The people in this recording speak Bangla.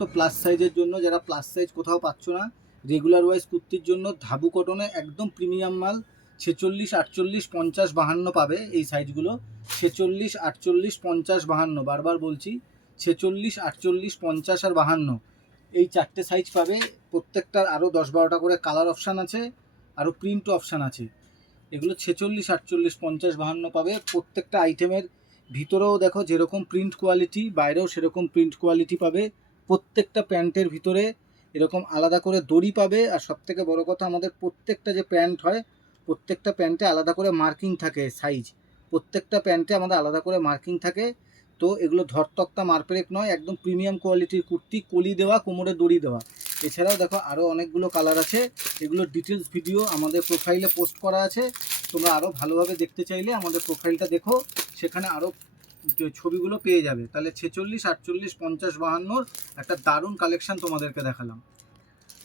তো প্লাস সাইজের জন্য, যারা প্লাস সাইজ কোথাও পাচ্ছ না, রেগুলার ওয়াইজ কুর্তির জন্য ধাবু কটনে একদম প্রিমিয়াম মাল 46, 48, 50, 52 পাবে এই সাইজগুলো। 46, 48, 50, 52, বারবার বলছি 46, 48, 50 আর 52, এই চারটে সাইজ পাবে। প্রত্যেকটার আরও 10-12টা করে কালার অপশান আছে, আরও প্রিন্ট অপশান আছে। এগুলো 46, 48, 50, 52 পাবে। প্রত্যেকটা আইটেমের ভিতরেও দেখো যেরকম প্রিন্ট কোয়ালিটি, বাইরেও সেরকম প্রিন্ট কোয়ালিটি পাবে। প্রত্যেকটা প্যান্টের ভিতরে এরকম আলাদা করে দড়ি পাবে। আর সবথেকে বড় কথা, আমাদের প্রত্যেকটা যে প্যান্ট হয়, প্রত্যেকটা প্যান্টে আলাদা করে মার্কিং থাকে সাইজ। প্রত্যেকটা প্যান্টে আমাদের আলাদা করে মার্কিং থাকে। তো এগুলো ধরতক্তা মারপেরেক নয়, একদম প্রিমিয়াম কোয়ালিটির কুর্তি, কলি দেওয়া, কোমরে দড়ি দেওয়া। এছাড়াও দেখো আরও অনেকগুলো কালার আছে। এগুলোর ডিটেলস ভিডিও আমাদের প্রোফাইলে পোস্ট করা আছে। তোমরা আরও ভালোভাবে দেখতে চাইলে আমাদের প্রোফাইলটা দেখো, সেখানে আরও ছবিগুলো পেয়ে যাবে। তাহলে 46, 48, 50, 52 একটা দারুণ কালেকশান তোমাদেরকে দেখালাম।